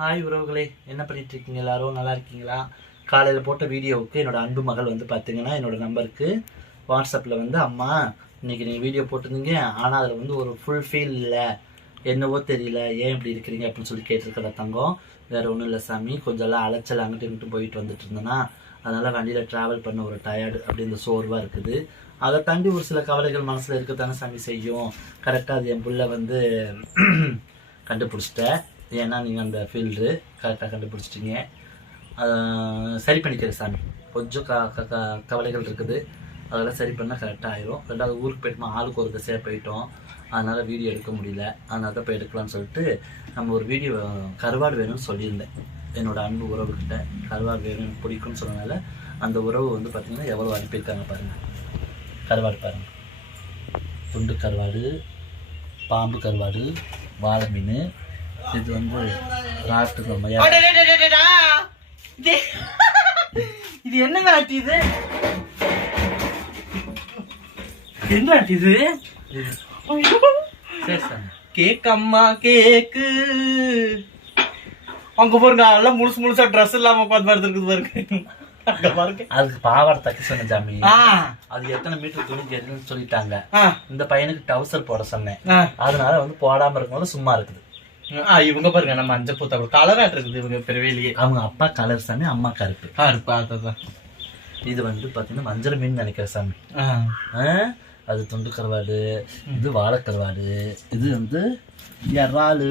Hi உறவுகளே. என்ன பண்ணிட்டு இருக்கீங்க எல்லாரும் நல்லா இருக்கீங்களா? காலையில் போட்ட வீடியோவுக்கு என்னோட அன்பு மகள் வந்து பார்த்தீங்கன்னா என்னோட நம்பருக்கு வாட்ஸ்அப்பில் வந்து அம்மா இன்னைக்கு நீங்கள் வீடியோ போட்டிருந்தீங்க. ஆனால் அதில் வந்து ஒரு ஃபுல் ஃபீல் இல்லை. என்னவோ தெரியல. ஏன் இப்படி இருக்கிறீங்க? அப்படின்னு சொல்லி கேட்டிருக்கிற தங்கம். வேற ஒன்றும் இல்லை சாமி. கொஞ்சம் எல்லாம் அலைச்சல் அங்கிட்டு இங்கிட்டு போயிட்டு வந்துட்டு இருந்தேன்னா அதனால் வண்டியில் ட்ராவல் பண்ண ஒரு டயர்டு அப்படி இந்த சோர்வாக இருக்குது. அதை தாண்டி ஒரு சில கவலைகள் மனசில் இருக்கத்தானே சாமி செய்யும். கரெக்டாக அது என் பிள்ளை வந்து கண்டுபிடிச்சிட்டேன். ஏன்னா நீங்கள் அந்த ஃபீல்டு கரெக்டாக கண்டுபிடிச்சிட்டீங்க. சரி பண்ணிக்கிறேன் சாமி. கொஞ்சம் க க- க- கவலைகள் இருக்குது. அதெல்லாம் சரி பண்ணால் கரெக்டாக ஆயிரும். ரெண்டாவது ஊருக்கு போயிட்டோமா ஆளுக்கு ஒரு திசையாக போயிட்டோம். அதனால் வீடியோ எடுக்க முடியல. அதனால தான் போய் எடுக்கலாம்னு சொல்லிட்டு நம்ம ஒரு வீடியோ கருவாடு வேணும்னு சொல்லியிருந்தேன். என்னோடய அன்பு உறவுகிட்ட கருவாடு வேணும் எனக்கு பிடிக்கும்னு சொன்னனால அந்த உறவு வந்து பார்த்திங்கன்னா எவ்வளோ அனுப்பியிருக்காங்க பாருங்கள் கருவாடு பாருங்கள் துண்டு கருவாடு பாம்பு கருவாடு வாழை மீன் இது வந்து ராட்டு அடடடடடடா. இது- என்ன நாட்டி இது? என்ன நாட்டி இது? சரி சாமி கேக் அம்மா கேக்கு. அங்க பாருங்க எல்லாம் முழுசு முழுசா ட்ரெஸ் இல்லாம உட்காந்து மாதிரி இருக்குது பாருங்க. அதுக்கு பாவாடை தைக்க சொன்ன ஜாமி. அது எத்தனை மீட்டர் துணி கேட்டுன்னு சொல்லிட்டாங்க. இந்த பையனுக்கு டவுசர் போட சொன்னேன். அதனால வந்து போடாம இருக்கும்போது சும்மா இருக்குது. ஆ, இவங்க பாருங்க நம்ம மஞ்சள் பூத்த கலராட்டு இருக்குது இவங்க பெருவேலியே அவங்க அப்பா கலர் சாமி அம்மா கருப்பு. ஆ இருப்பா அதான் இது வந்து பாத்தீங்கன்னா மஞ்சள் மீன் நினைக்கிற சாமி? அது துண்டு கருவாடு இது வாழை கருவாடு இது வந்து இறாலு.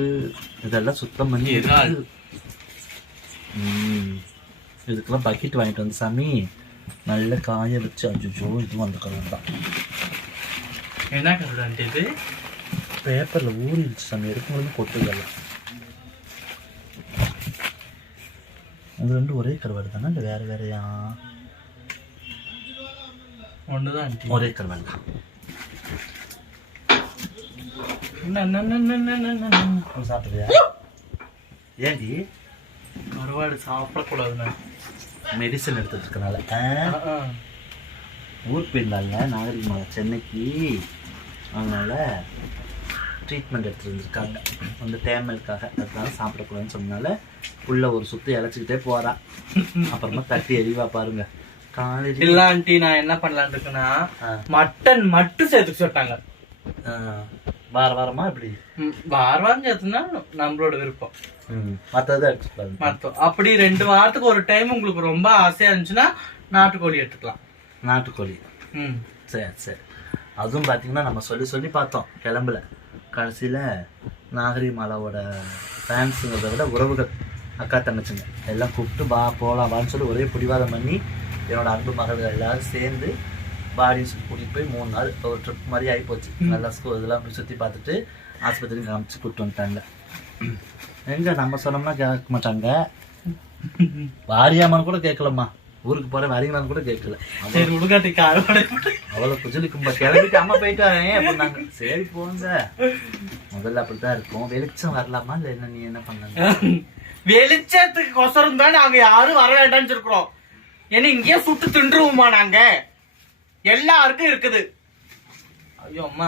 இதெல்லாம் சுத்தம் பண்ணி. இதுக்கெல்லாம் பக்கெட் வாங்கிட்டு வந்து சாமி நல்லா காய வச்சு அச்சுச்சோ இதுவும் அந்த கருவாடு தான். என்ன கலரான்ட்டு இது? பேப்பரில் ஊறிடுச்சு சாமி. எடுக்கும்போது கொட்டுதெல்லாம் அது ரெண்டு ஒரே கருவாடு தானே? இல்லை வேற வேறையா? ஒண்ணுதான் ஆண்டி ஒரே கருவாடு தான். சாப்பிடுறியா ஏண்டி? கருவாடு சாப்பிடக்கூடாதுண்ணா. மெடிசன் ஆ. ஊருக்கு போயிருந்தாங்க நாகரிகமாக சென்னைக்கு. அதனால ட்ரீட்மெண்ட் எடுத்துட்டு வந்திருக்காங்க அந்த தேமலுக்காக அதனால சாப்பிடக்கூடாதுன்னு சொன்னனால உள்ள ஒரு சுத்து இழைச்சிக்கிட்டே போறா. அப்புறமா தட்டி எரிவா பாருங்க. காலையில் இல்ல ஆண்டி நான் என்ன பண்ணலாம்னு இருக்கேன்னா. மட்டன் மட்டும் சேர்த்துக்க சொல்லிட்டாங்க. வார வாரமா இப்படி? வார வாரம் சேர்த்துனா நம்மளோட விருப்பம். ம் மற்றது எடுத்துக்கலாம் மத்தம் அப்படி ரெண்டு வாரத்துக்கு ஒரு டைம் உங்களுக்கு ரொம்ப ஆசையா இருந்துச்சுன்னா நாட்டுக்கோழி எடுத்துக்கலாம். நாட்டுக்கோழி. ம். சரி சரி. அதுவும் பார்த்தீங்கன்னா நம்ம சொல்லி சொல்லி பார்த்தோம் கிளம்பல. கடைசியில் நாகரிகமாலாவோட ஃபேன்ஸுங்கிறத விட உறவுகள் அக்கா தங்கச்சிங்க எல்லாம் கூப்பிட்டு வா போகலாம் வான்னு சொல்லி ஒரே பிடிவாதம் பண்ணி என்னோட அன்பு மகள்கள் எல்லாரும் சேர்ந்து பாடின்னு சொல்லி கூட்டிகிட்டு போய் மூணு நாள் ஒரு ட்ரிப் மாதிரி ஆகிப்போச்சு நல்லா ஸ்கூல் இதெல்லாம் போய் சுற்றி பார்த்துட்டு ஆஸ்பத்திரி காமிச்சு கூப்பிட்டு வந்துட்டாங்க. எங்க நம்ம சொன்னோம்னா கேட்க மாட்டாங்க. வாரியாமான்னு கூட கேட்கலம்மா. ஊருக்கு போகிற வரீங்களான்னு கூட கேட்கல. சரி உடுகாட்டி கருவாடு அவ்வளோ குஜலி கும்ப கிளம்பிட்டு அம்மா போயிட்டு வரேன். அப்படின்னாங்க சரி போங்க. முதல்ல அப்படித்தான் இருக்கும். வெளிச்சம் வரலாமா இல்லை என்ன நீ என்ன பண்ணாங்க வெளிச்சத்துக்கு கொசரம் தான் நாங்க யாரும் வர வேண்டாம்னு இருக்கிறோம் ஏன்னா இங்கேயே சுட்டு தின்றுவோமா நாங்க? எல்லாருக்கும் இருக்குது. ஐயோ அம்மா.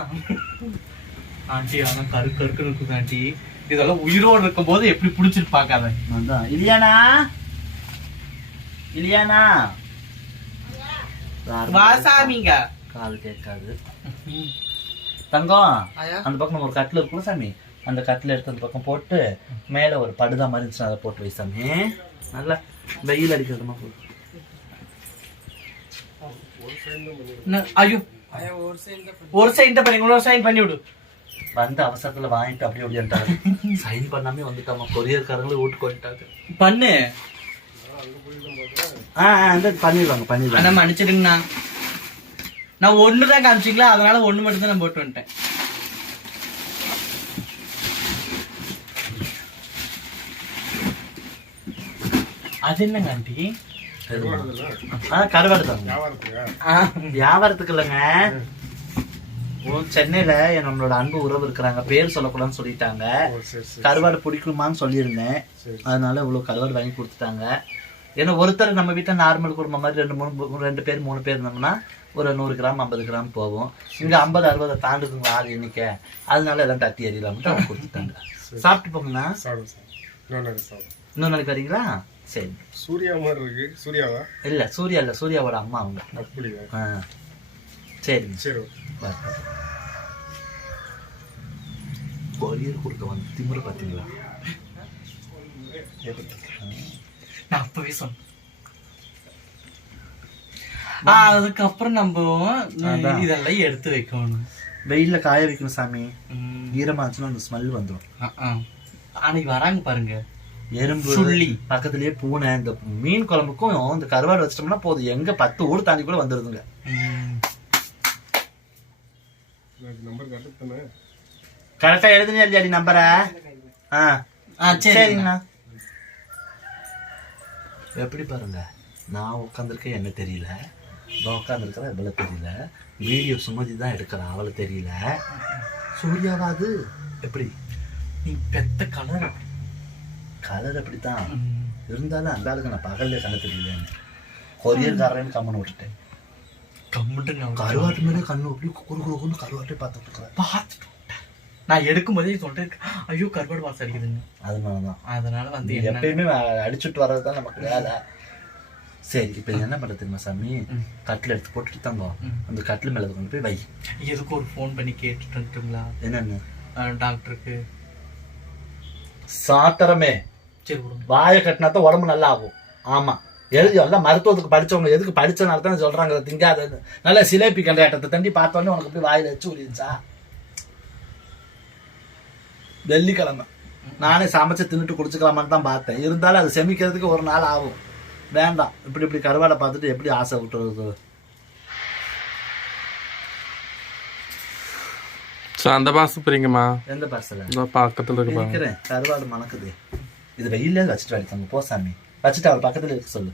ஆண்டி ஆனா கரு கருக்கு இருக்குது ஆண்டி இதெல்லாம் உயிரோடு இருக்கும் போது எப்படி பிடிச்சிருப்பாங்க அதை? இல்லையானா இல்லையானா வாசாமிங்க. காது கேட்காது. தங்கம் அந்த பக்கம் நம்ம ஒரு கட்டில் இருக்குல்ல சாமி. அந்த கட்டில் எடுத்து அந்த பக்கம் போட்டு மேலே ஒரு படுதா மாதிரி இருந்துச்சுன்னா அதை போட்டு வை சாமி. நல்லா வெயில் அடிக்கிறதுமா என்ன? ஐயோ. ஒரு சைன் தான் பண்ணி. இன்னொரு சைன் பண்ணி விடு வந்த அவசரத்துல வாங்கிட்டு அப்படியே அப்படின்ட்டாங்க சைன் பண்ணாமே வந்துட்டாமா? கொரியர்காரங்களும் வீட்டுக்கு வந்துட்டாங்க. பண்ணு. ஆ இந்த பண்ணிடுவாங்க பண்ணிடுவாங்க ஆனா மன்னிச்சிடுங்கண்ணா. நான் ஒண்ணு தான் காமிச்சிங்களா அதனால ஒண்ணு மட்டும் தான் நான் போட்டு வந்துட்டேன். அது என்னங்க ஆண்டி? ஆ கருவாடு தாங்க வியாபாரத்துக்கு இல்லைங்க. ஓ சென்னையில நம்மளோட அன்பு உறவு இருக்கிறாங்க. பேர் சொல்லக்கூடாதுன்னு சொல்லிட்டாங்க. கருவாடு பிடிக்குமான்னு சொல்லியிருந்தேன். அதனால இவ்வளவு கருவாடு வாங்கி கொடுத்துட்டாங்க. ஏன்னா ஒருத்தர் நம்ம வீட்டில் நார்மல் குடும்பம் மாதிரி ரெண்டு மூணு ரெண்டு பேர் மூணு பேர் இருந்தோம்னா ஒரு நூறு கிராம் ஐம்பது கிராம் போகும். இங்க ஐம்பது அறுபதை தாண்டுதுங்க ஆள் எண்ணிக்கை. அதனால எல்லாம் தட்டி எறியலாம்ட்டு அவங்க கொடுத்துட்டாங்க. சாப்பிட்டு போங்கண்ணா. இன்னொரு நாளைக்கு வரீங்களா? சரி. சூர்யா மாதிரி இருக்கு. சூர்யாவா? இல்லை சூர்யா இல்லை. சூர்யாவோட அம்மா அவங்க. அப்படியா? ஆ. சரி ஓகே. கொரியர் கொடுக்க வந்து திமுறை பார்த்தீங்களா நான் அப்பவே சொன்னேன் அதுக்கப்புறம் நம்ம. இதெல்லாம் எடுத்து வைக்கணும். வெயிலில் காய வைக்கணும் சாமி. ஈரமாச்சுன்னா அந்த ஸ்மெல் வந்துடும். அன்னைக்கு வராங்க பாருங்க. எறும்பு சுள்ளி. பக்கத்துலயே பூனை இந்த மீன் குழம்புக்கும் இந்த கருவாடு வச்சிட்டோம்னா போதும். எங்க பத்து ஊர் தாண்டி கூட வந்துருதுங்க. கரெக்ட் தானே? கரெக்டா எழுதுனியா இல்லையாடி நம்பரை ஆ. சரிங்கண்ணா. எப்படி பாருங்க? நான் உட்காந்துருக்கேன் என்ன தெரியல? நான் உட்காந்துருக்கிறேன் இவ்வளோ தெரியல? வீடியோ சுமதி தான் எடுக்கிறேன் அவளை தெரியல. சூர்யாவா அது எப்படி? நீ பெத்த கலர். கலர் அப்படித்தான். இருந்தாலும் அந்த ஆளுக்கு நான் பகல்ல கண்ணு தெரியலன்னு. கொரியர்காரன்னு கம்மன் விட்டுட்டேன். கம்முட்டு கருவாட்டு மேலே கண்ணு அப்படி குறு குறுக்குன்னு கருவாட்டே பார்த்துட்டு இருக்கிறேன். பார்த்துட்டு. நான் எடுக்கும் போதே ஐயோ கருவாடு வாசம் அடிக்குதுங்க அதனால தான் அதனால வந்து எப்பயுமே அடிச்சுட்டு வர்றது தான் நமக்கு வேலை. சரி இப்போ என்ன பண்ணுறது தெரியுமா சாமி. கட்டில் எடுத்து போட்டுட்டு தங்கோ. அந்த கட்டில் மேலே கொண்டு போய் வை. எதுக்கு ஒரு ஃபோன் பண்ணி கேட்டுட்டு வந்துட்டுங்களா என்னன்னு? டாக்டருக்கு. சாத்திரமே. சரி வாயை கட்டினா தான் உடம்பு நல்லா ஆகும் ஆமா. எழுதி எல்லாம் மருத்துவத்துக்கு படிச்சவங்க எதுக்கு படிச்சனால தான் சொல்றாங்க அதை திங்காதன்னு நல்ல சிலேபி கண்டையாட்டத்தை தண்டி பார்த்தோன்னே உனக்கு போய் வாயில வச்சு உரிச்சா வெள்ளிக்கிழமை நானே சமைச்சு தின்னுட்டு குடிச்சுக்கலாமான்னு தான் பார்த்தேன். இருந்தாலும் அது செமிக்கிறதுக்கு ஒரு நாள் ஆகும். வேண்டாம். இப்படி இப்படி கருவாடை பார்த்துட்டு எப்படி ஆசை விட்டுறது ஸோ அந்த பாசம் புரியுங்கம்மா எந்த பார்சல இதோ பக்கத்தில் இருக்கு இருக்கிறேன். கருவாடு மணக்குது. இது வெயிலே வச்சுட்டு வாடித்தாங்க போ சாமி. வச்சுட்டு அவர் பக்கத்துல இருக்க சொல்லு.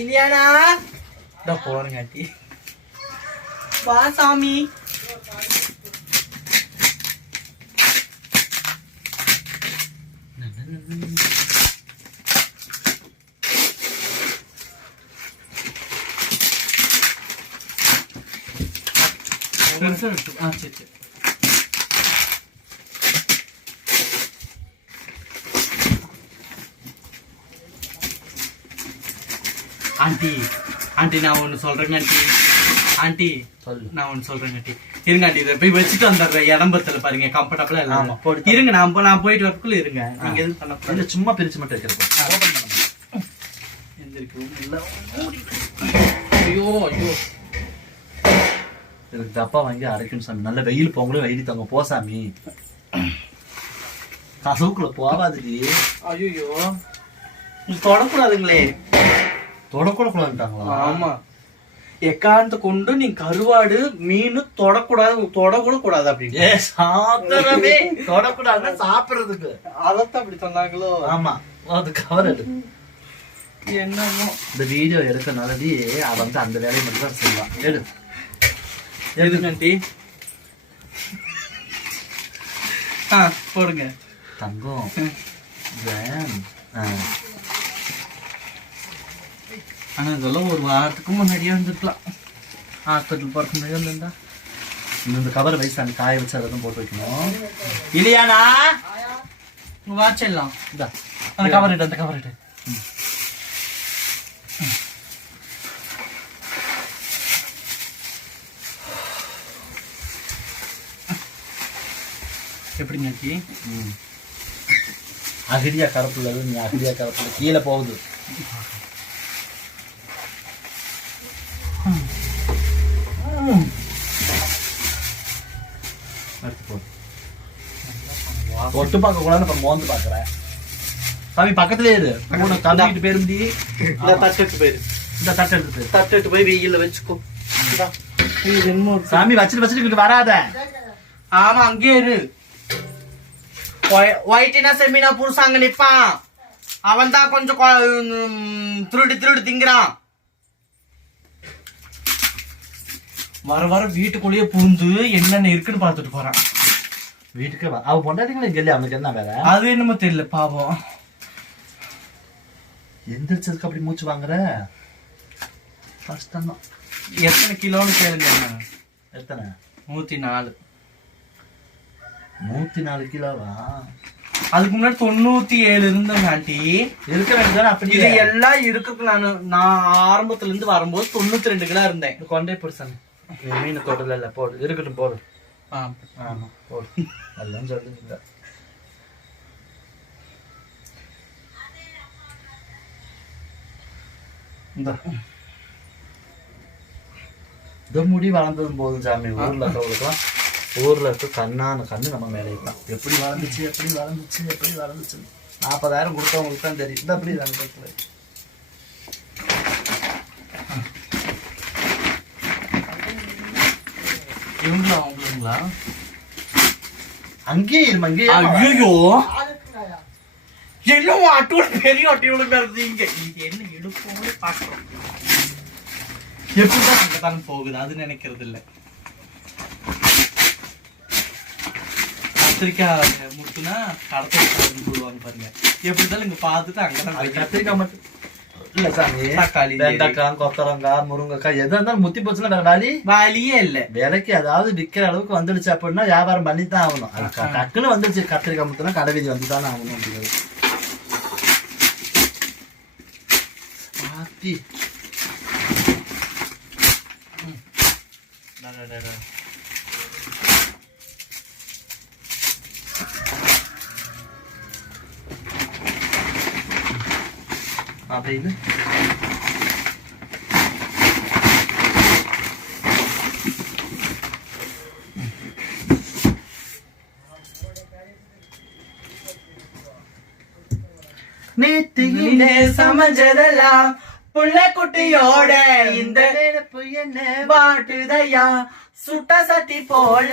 இல்லையாடா இதோ போறேங்க ஆண்டி வா சாமி. பெருசா இருக்கு. ஆ சரி சரி ஆண்டி ஆண்டி நான் ஒன்று சொல்றேங்க ஆண்டி ஆண்டி நான் ஒன்று சொல்றேங்க ஆண்டி இருங்க ஆண்டி இதை போய் வச்சுட்டு வந்துடுறேன். இடம்பத்துல பாருங்க கம்ஃபர்டபுளா ஆமா, இல்லை போடு. இருங்க நான் போ- நான் போயிட்டு வரக்குள்ள இருங்க. நீங்க எதுவும் பண்ண சும்மா பிரிச்சு மட்டும் வைக்கிறப்போ எந்திரிக்கவும் இல்லை. ஐயோ ஐயோ. இதுக்கு டப்பா வாங்கி அரைக்கணும் சாமி. நல்ல வெயில் போங்களே வெயில் தாங்க போ சாமி. கசவுக்குள்ள போகாதுடி. ஐயோ தொடக்கூடாதுங்களே. தொடக்கூட கூடாதுட்டாங்களா ஆமா. எக்காரணத்தை கொண்டு நீ கருவாடு மீன் தொடக்கூடாது தொடக்கூட கூடாது அப்படின்னு சாப்பிடவே தொடக்கூடாதுன்னா சாப்பிடுறதுக்கு. அதத்தான் அப்படி சொன்னாங்களோ? ஆமா. அது கவர் எடு என்னமோ. இந்த வீடியோ எடுக்கனாலடி அவ வந்து அந்த வேலையை மட்டும் தான் செய்வான். எடு. எது நன்றி ஆ போடுங்க. தங்கம். வேன். ஆ. ஆனா இதெல்லாம் ஒரு வாரத்துக்கு முன்னாடியே வந்துருக்கலாம். ஹாஸ்பிட்டல் போறதுக்கு முன்னாடி வந்திருந்தா. இந்த இந்த கவர் வயசான காய வச்சு அதெல்லாம் போட்டு வைக்கணும். இல்லையானா உங்க வாட்ச் எல்லாம். இந்தா. அந்த கவர் இடு அந்த கவர் இடு. எப்படி ம். அகிடியா கரப்புல நீ அகிடியா கரப்புல கீழே போகுது. தொட்டு பார்க்க கூடாதுன்னு இப்ப மோந்து பாக்குறேன் சாமி பக்கத்துலயே இரு. உனக்கு தம்பிக்கிட்டு பேருந்தி இந்த தட்டுட்டு போயிரு. இந்த தட்டை எடுத்து போயிரு. தட்டுட்டு போய் வெயில்ல வச்சுக்கோ. சாமி வச்சுட்டு வச்சுட்டு வராத. ஆமா அங்கேயே இரு. ஒயிட்டினா செமினா புருஷன் அங்க நிப்பான் அவன் தான் கொஞ்சம் திருடி திருடி திங்கிறான். வர வர வீட்டுக்குள்ளேயே பூந்து என்னென்ன இருக்குன்னு பார்த்துட்டு போறான். வீட்டுக்கு அவ பொண்டாட்டிங்களா இல்லையா? அவனுக்கு என்ன வேலை அது என்னமோ தெரியல பாவம். எந்திரிச்சதுக்கு அப்படி மூச்சு வாங்குற? கஷ்டம் தான் எத்தனை கிலோன்னு கேளுங்க. எத்தனை? நூத்தி நாலு. நூத்தி நாலு கிலோவா? அதுக்கு முன்னாடி தொண்ணூத்தி ஏழு இருந்தேங்க ஆண்டி இருக்க வேண்டியதானே அப்படி இது எல்லாம் இருக்கிறதுக்கு நான் நான் ஆரம்பத்துல இருந்து வரும்போது தொண்ணூத்தி ரெண்டு கிலோ இருந்தேன். கொண்டே பிடிச்சானே மீன் தொடல இல்ல போடு இருக்கட்டும் போடு. ஆமா. போடு. எல்லாம் சொல்லுங்க. இந்த. இந்த முடி வளர்ந்ததும் போதும் சாமி ஊர்ல இருக்கவங்களுக்குலாம் ஊர்ல இருக்க கண்ணான கண்ணு நம்ம மேலே இருக்கலாம் எப்படி வளர்ந்துச்சு எப்படி வளர்ந்துச்சு எப்படி வளர்ந்துச்சு நாற்பதாயிரம் கொடுத்தவங்களுக்கு தான் தெரியும். இந்த அப்படி வளர்ந்துச்சு இவங்களா அவங்களுங்களா? அங்கேயே இருமா அங்கேயே. ஐயோ என்ன அட்டோட பெரிய அட்டியோட இருந்தீங்க இது என்ன எடுப்போம்னு பாக்குறோம் எப்படிதான் அங்கதானே போகுது? அது நினைக்கிறது இல்ல கத்திரிக்காய் முட்டுனா கடத்த சொல்லுவாங்க பாருங்க. எப்படிதான் இங்க பார்த்துட்டு அங்கதான் கத்திரிக்காய் மட்டும். இல்ல சாமி தக்காளி வெண்டைக்காய் கொத்தரங்காய் முருங்கைக்காய் எதா இருந்தாலும் முத்தி போச்சுன்னா வேற வழியே இல்ல. விலைக்கு அதாவது விக்கிற அளவுக்கு வந்துடுச்சு அப்படின்னா வியாபாரம் பண்ணி தான் ஆகணும். டக்குன்னு வந்துடுச்சு கத்திரிக்காய் முத்தினா கடை வீதி வந்து தானே ஆகணும் அப்படிங்கிறது. அப்படின்னு நேத்தியிலே சமைஞ்சதெல்லாம் புள்ள குட்டியோட இந்த நினைப்பு என்ன? வாட்டுதையா? சுட்ட சட்டி போல.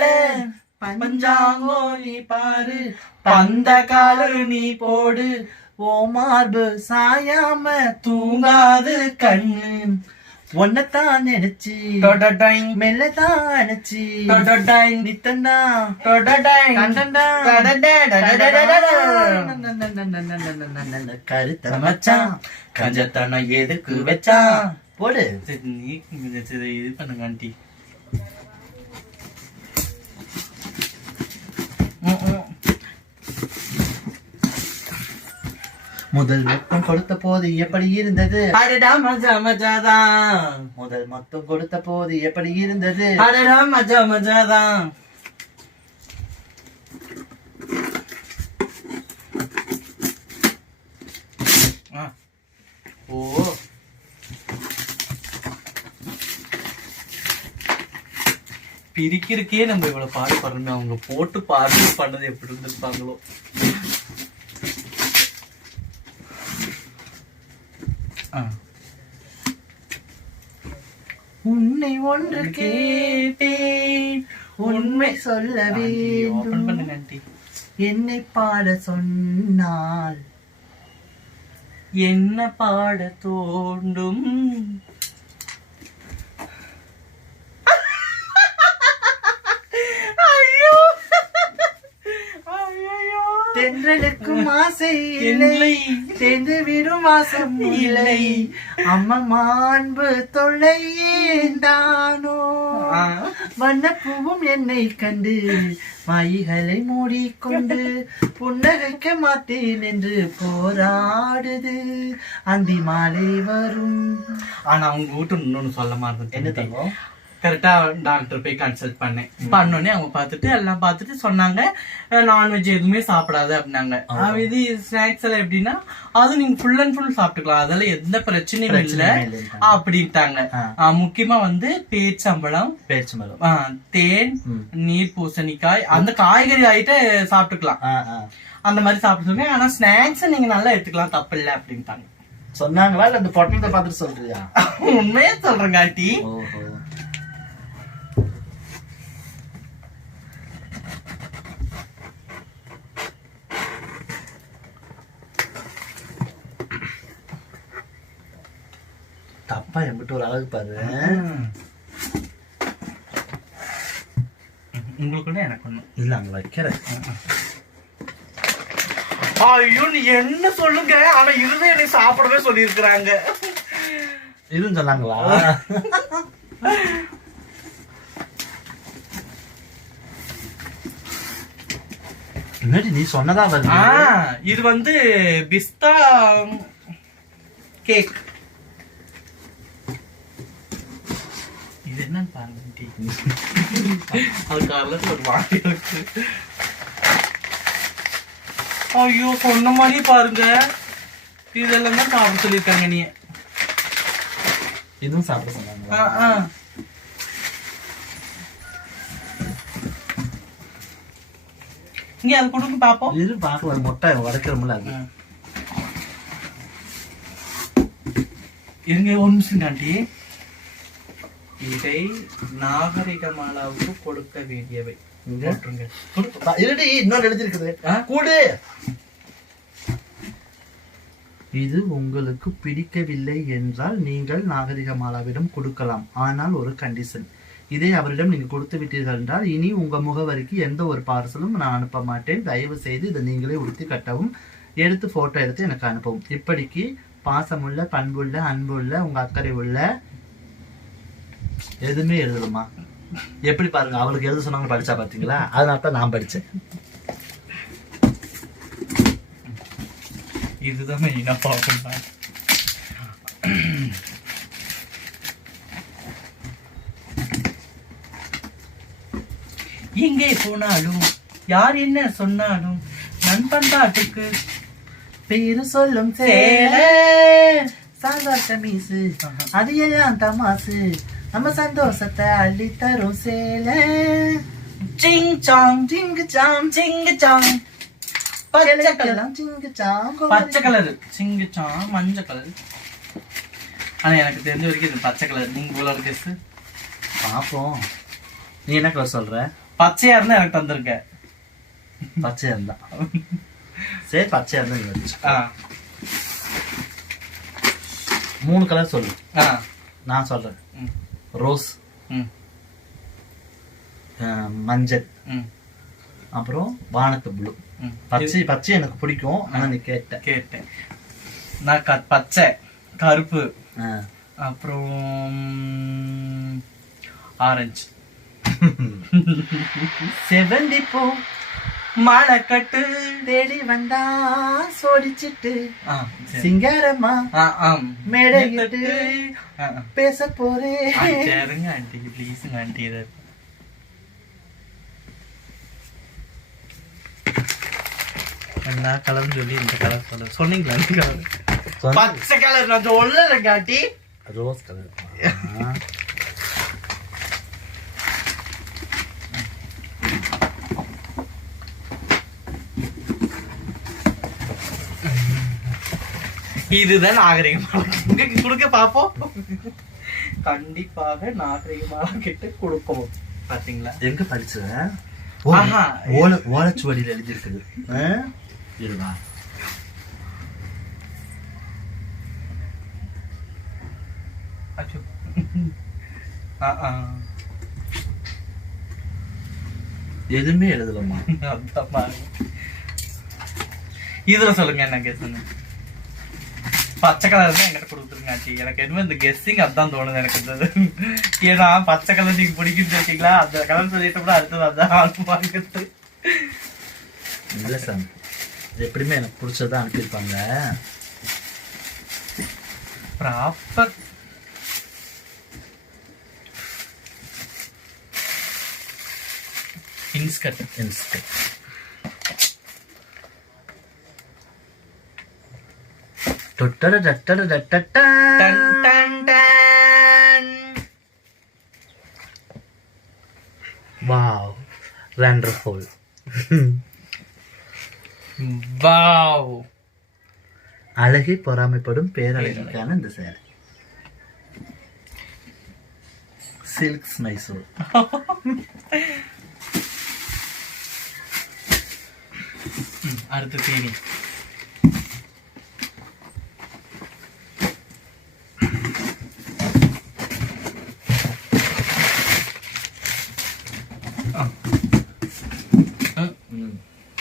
பஞ்சாங்கோ நீ பாரு. பந்த காலு நீ போடு. ஓ மார்பு சாயாம தூங்காது கண்ணு. ஒன்னத்தான் நினைச்சு. மெல்லதான் டடடை, டடடடடடட. கருத்த மச்சான் கஞ்சத்தனம் எதுக்கு வச்சா? போடு. இது பண்ணுங்க ஆண்டி. முதல் மொத்தம் கொடுத்த போது எப்படி இருந்தது? அடடா மஜா மஜாதான். முதல் மொத்தம் கொடுத்த போது எப்படி இருந்தது? அடடா மஜா மஜாதான். ஓ. பிரிக்கிறக்கே நம்ம இவ்வளவு பாடுபடுறோமே அவங்க போட்டு பாடு பண்ணது எப்படி இருந்திருப்பாங்களோ. உன்னை ஒன்று கேட்டேன். உண்மை சொல்ல வேண்டும். என்னை பாட சொன்னால் என்ன பாட தோண்டும் ஐயோ ஐயோ தென்றலுக்கும் ஆசை இல்லை. சேர்ந்து விடும் வாசம் இல்லை. அம்மா மாண்பு தொல்லை. வண்ணப்பூவும் என்னை கண்டு மைகளை மூடிக்கொண்டு புன்னகைக்க மாட்டேன் என்று போராடுது. அந்தி மாலை வரும். ஆனா அவங்க வீட்டு இன்னொன்னு சொல்ல மாதிரி என்ன தங்கம்? கரெக்டா டாக்டர் போய் கன்சல்ட் பண்ணேன். பண்ணோடனே அவங்க பார்த்துட்டு எல்லாம் பார்த்துட்டு சொன்னாங்க நான்வெஜ் எதுவுமே சாப்பிடாத அப்படின்னாங்க. இது ஸ்நாக்ஸ் எல்லாம் எப்படின்னா அது நீங்க ஃபுல் அண்ட் ஃபுல் சாப்பிட்டுக்கலாம். அதெல்லாம் எந்த பிரச்சனையும் இல்ல. அப்படின்ட்டாங்க. முக்கியமா வந்து பேச்சம்பழம் பேச்சு மரம் அஹ் தேன். நீர் பூசணிக்காய் அந்த காய்கறி ஆயிட்டு சாப்பிட்டுக்கலாம். அந்த மாதிரி சாப்பிட்டு ஆனா ஸ்நாக்ஸ் நீங்க நல்லா எடுத்துக்கலாம் தப்பு இல்ல அப்படின்ட்டாங்க. சொன்னாங்களா? இல்ல அந்த பொட்டலத்தை பார்த்துட்டு சொல்றியா? உண்மையே சொல்றேங்க ஆண்டி தப்பா என்கிட்ட ஒரு அழகு பாரு. உங்களுக்கு ஒண்ணு, எனக்கு ஒண்ணு இல்ல அங்க வைக்கிறேன். ஐயோ நீ என்ன சொல்லுங்க? ஆனா இதுவே என்னை சாப்பிடவே சொல்லியிருக்கிறாங்க. இதுன்னு சொன்னாங்களா? நீ சொன்னதா வருது இது வந்து பிஸ்தா கேக் இது என்னன்னு பாருங்க டி. அது காலைல ஒரு வாங்கி இருக்கு ஐயோ சொன்ன மாதிரி பாருங்க. இதெல்லாம் தான் சாப்பிட சொல்லியிருக்காங்க நீ. இதுவும் சாப்பிட சொன்னாங்க ஆ. இங்க அது கொடுங்க பாப்போம். இது பார்க்கலாம் முட்டை உடைக்கிறோம்ல அது. இருங்க ஒரு நிமிஷம் இதை நாகரிகமாலாவுக்கு கொடுக்க வேண்டியவை. இருடி? கூடு. இது உங்களுக்கு பிடிக்கவில்லை என்றால் நீங்கள் நாகரிக மாலாவிடம் கொடுக்கலாம். ஆனால் ஒரு கண்டிஷன் இதை அவரிடம் நீங்க கொடுத்து விட்டீர்கள் என்றால் இனி உங்க முகவரிக்கு எந்த ஒரு பார்சலும் நான் அனுப்ப மாட்டேன். தயவு செய்து இதை நீங்களே உடுத்தி கட்டவும். எடுத்து போட்டோ எடுத்து எனக்கு அனுப்பவும். இப்படிக்கு பாசமுள்ள பண்புள்ள அன்புள்ள உங்க அக்கறை உள்ள எதுவுமே எழுதலுமா எப்படி பாருங்க அவளுக்கு எழுத சொன்னாங்க படிச்சா பாத்தீங்களா? அதனால தான் நான் படிச்சேன். இதுதான் மெயினா பார்க்கணும் எங்கே போனாலும் யார் என்ன சொன்னாலும் நண்பன் பாட்டுக்கு பேரு சொல்லும் சேல. சேலை. சாதாரண மீசு அது தமாசு. நம்ம சந்தோஷத்தை அள்ளி தரும் சேல சிங் சாங் ஜிங்கு சாம் சிங்கு சாங் பச்சை கலர். ஜிங்கு சாம் பச்சை கலர். சாங் மஞ்சள் கலர். ஆனா எனக்கு தெரிஞ்ச வரைக்கும் இது பச்சை கலர். நீங்க போல கெஸ் பாப்போம். நீ என்ன கலர் சொல்ற? பச்சையா இருந்தா எனக்கு தந்திருக்க. பச்சையா இருந்தா. சரி பச்சையா இருந்தா மூணு கலர் சொல்லு. ஆ. நான் சொல்றேன். ரோஸ். மஞ்சள். அப்புறம் வானத்து ப்ளூ. பச்சை பச்சை எனக்கு பிடிக்கும். ஆனா நீ கேட்ட. கேட்டேன். நான் க பச்சை கருப்பு. அப்புறம் ஆரஞ்சு. செவந்தி பூ மழை கட்டு தேடி வந்தா சோடிச்சிட்டு. சிங்காரமா ஆ. பேச போறேன் சரிங்க ஆண்டி ப்ளீஸுங்க ஆண்டி. இதை. என்ன கலர்னு சொல்லி இந்த கலர் சொல்ல. சொன்னீங்களா இந்த கலர் பச்சை கலர் நான் சொல்லலைங்க ஆண்டி. ரோஸ் கலர் இதுதான் நாகரிகமான இங்க கொடுக்க பாப்போம். கண்டிப்பாக நாகரிகமான கிட்ட கொடுப்போம். பாத்தீங்களா? எங்க படிச்ச. ஓல ஓலச்சுவடியில் எழுதி இருக்குது இருவா அச்சோ. ஆ, ஆ. எதுவுமே பாருங்க. இதுல சொல்லுங்க என்ன கெஸ்ன்னு பச்சை கலர் தான் என்கிட்ட கொடுத்துருங்க ஆச்சி எனக்கு எதுவுமே இந்த கெஸ்ஸிங் அதான் தோணுது எனக்கு இருந்தது ஏன்னா பச்சை கலர் நீங்க பிடிக்குன்னு சொல்லிட்டீங்களா அந்த கலர் சொல்லிட்டு கூட அடுத்தது அதான் ஆர்வம் வாங்குறது இல்ல சாமி எப்படியுமே எனக்கு பிடிச்சதான் அனுப்பியிருப்பாங்க. ப்ராப்பர் இன்ஸ்கட் இன்ஸ்டன்ட் Wow, wonderful. wow. டன் அழகை பொறாமைப்படும் பேரழகிக்கான இந்த சேலை சில்க்ஸ் மைசூர் அடுத்த தேனி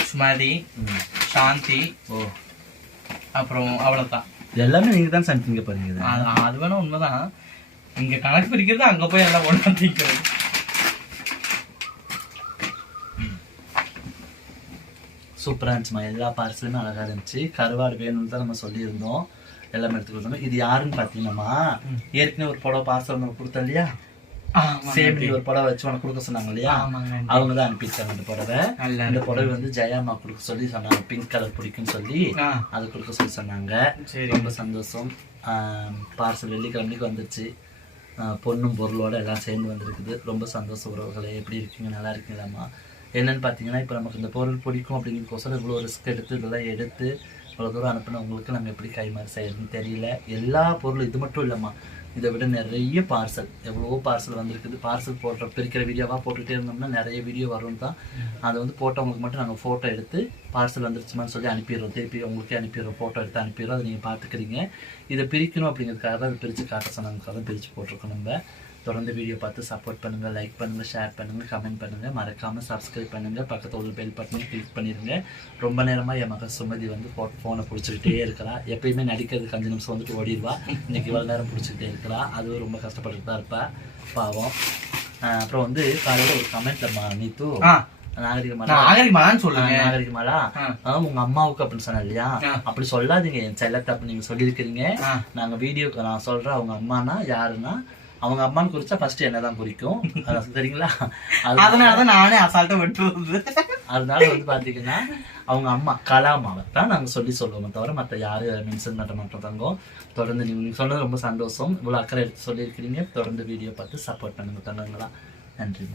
சுமதி ம். சாந்தி ஓ. அப்புறம் அவ்வளவுதான். எல்லாமே நீங்க தான் சமைப்பீங்க பாருங்க அது அது வேணா உண்மைதான். இங்க கணக்கு பிரிக்கிறது அங்க போய் எல்லாம் ஒண்ணா தீக்கிறது சூப்பராக இருந்துச்சுமா? எல்லா பார்சலுமே அழகாக இருந்துச்சு. கருவாடு வேணும்னு தான் நம்ம சொல்லியிருந்தோம். எல்லாமே எடுத்து கொடுத்தோம். இது யாருன்னு பார்த்தீங்கன்னாமா ஏற்கனவே ஒரு புடவை பார்சல் ஒன்று கொடுத்தோம் இல்லையா? சேம் ஒரு புடவை வச்சு உனக்கு கொடுக்க சொன்னாங்க இல்லையா அவங்க தான் அனுப்பிச்சாங்க அந்த புடவை. இந்த புடவை வந்து ஜெயாமா கொடுக்க சொல்லி சொன்னாங்க. பிங்க் கலர் பிடிக்கும்னு சொல்லி அது கொடுக்க சொல்லி சொன்னாங்க. ரொம்ப சந்தோஷம். பார்சல் வெள்ளிக்கிழமைக்கு வந்துருச்சு. பொண்ணும் பொருளோட எல்லாம் சேர்ந்து வந்திருக்குது. ரொம்ப சந்தோஷம் உறவுகளே. எப்படி இருக்கீங்க? நல்லா இருக்கீங்களாம்மா? என்னன்னு பார்த்தீங்கன்னா இப்போ நமக்கு இந்த பொருள் பிடிக்கும் அப்படிங்கிறதுக்கோசரம் இவ்வளோ ரிஸ்க் எடுத்து இதெல்லாம் எடுத்து இவ்வளோ தூரம் அனுப்பினவங்களுக்கு நம்ம எப்படி கைமாறு செய்யறதுன்னு தெரியல. எல்லா பொருளும் இது மட்டும் இல்லைம்மா. இதை விட நிறைய பார்சல் எவ்வளவோ பார்சல் வந்திருக்குது. பார்சல் போடுற பிரிக்கிற வீடியோவாக போட்டுகிட்டே இருந்தோம்னா நிறைய வீடியோ வரும் தான். அதை வந்து போட்டவங்களுக்கு மட்டும் நாங்கள் ஃபோட்டோ எடுத்து பார்சல் வந்துருச்சுமான்னு சொல்லி அனுப்பிடுறோம். திருப்பி உங்களுக்கே அனுப்பிடுறோம். ஃபோட்டோ எடுத்து அனுப்பிடுறோம். அதை நீங்கள் பார்த்துக்கிறீங்க. இதை பிரிக்கணும் அப்படிங்கிறதுக்காக தான் பிரித்து காட்ட சொன்னதுக்காக தான் பிரித்து போட்டிருக்கோம் நம்ம. தொடர்ந்து வீடியோ பார்த்து சப்போர்ட் பண்ணுங்கள் லைக் பண்ணுங்கள் ஷேர் பண்ணுங்கள் கமெண்ட் பண்ணுங்கள் மறக்காமல் சப்ஸ்கிரைப் பண்ணுங்கள் பக்கத்தில் உள்ள பெல் பட்டனையும் கிளிக் பண்ணிடுங்க ரொம்ப நேரமாக என் மகள் சுமதி வந்து ஃபோ ஃபோனை பிடிச்சிக்கிட்டே இருக்கிறா எப்பயுமே நடிக்கிறதுக்கு அஞ்சு நிமிஷம் வந்துட்டு ஓடிடுவா. இன்னைக்கு இவ்வளோ நேரம் பிடிச்சிக்கிட்டே இருக்கிறா அதுவும் ரொம்ப கஷ்டப்பட்டுட்டு தான் இருப்பா. பாவம். அப்புறம் வந்து காலையில் ஒரு கமெண்ட்லம்மா நீத்து. ஆ. நாகரிகமா நான் ஆகரிமான்னு சொல்லுங்க. நாகரிகமாலா? உங்க அம்மாவுக்கு அப்படின்னு சொன்னேன் இல்லையா. அப்படி சொல்லாதீங்க. என் செல்லத்தை அப்படி நீங்க சொல்லியிருக்கிறீங்க. நாங்க வீடியோக்கு நான் சொல்றேன். அவங்க அம்மானா யாருன்னா அவங்க அம்மான்னு குறிச்சா ஃபர்ஸ்ட் என்னதான் குறிக்கும். சரிங்களா? அது- அதனாலதான் நானே அசால்ட்டா விட்டுறது. அதனால வந்து பாத்தீங்கன்னா அவங்க அம்மா கலாமாவை தான் நாங்க சொல்லி சொல்லுவோம் தவிர மத்த யாரும் மென்ஷன் பண்ண மாட்டோம் தங்கம் தொடர்ந்து நீங்க நீங்க சொன்னது ரொம்ப சந்தோஷம். இவ்வளவு அக்கறை எடுத்து சொல்லியிருக்கிறீங்க. தொடர்ந்து வீடியோ பார்த்து சப்போர்ட் பண்ணுங்க தங்கங்களா. நன்றி